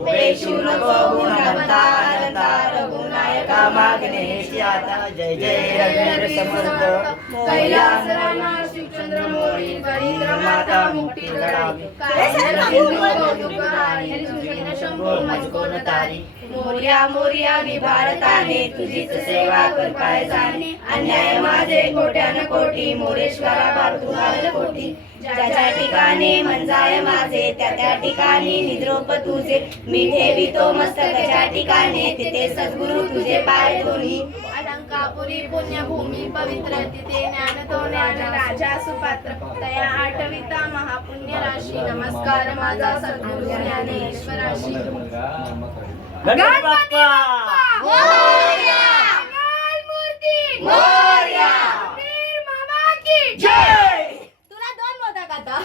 उपेक्षू नको गुणवंता अनंता रघुनायका मागणे आता जय जय रघुवीर समर्थ कैलास रामा शिवचंद्र मोरी गरींद्र माता मुक्ती लढावी शंभो मजकोन तारी मोर्या मोर्या भारताने तुझीच सेवा कर पाय जाणे अन्याय माझे कोट्यान कोटी मोरेश्वरा बाळतुमाल कोटी ज्या ठिकाणी मंजाय माझे त्या ठिकाणी निद्रोप तुझे मी ठेवितो मस्तक ज्या ठिकाणी तिथे सद्गुरु तुझे पाय दोन्ही अलंकापुरी पुण्यभूमी पवित्र तिथे ज्ञान तो ज्ञान राजा सुपात्र तया आठविता महापुण्य राशी नमस्कार माझा सद्गुरु ज्ञानेश्वराशी गणपती बाप्पा मोरया मूर्ती मोरया वीर मामा की जय तुला दोन मोदक आता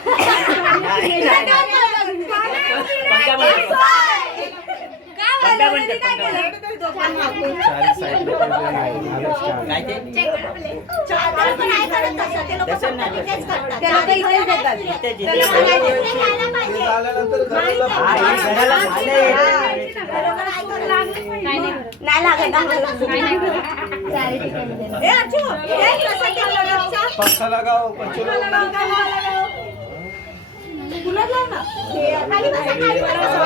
पंखा लगाओ खाली बसा, खाली बसा.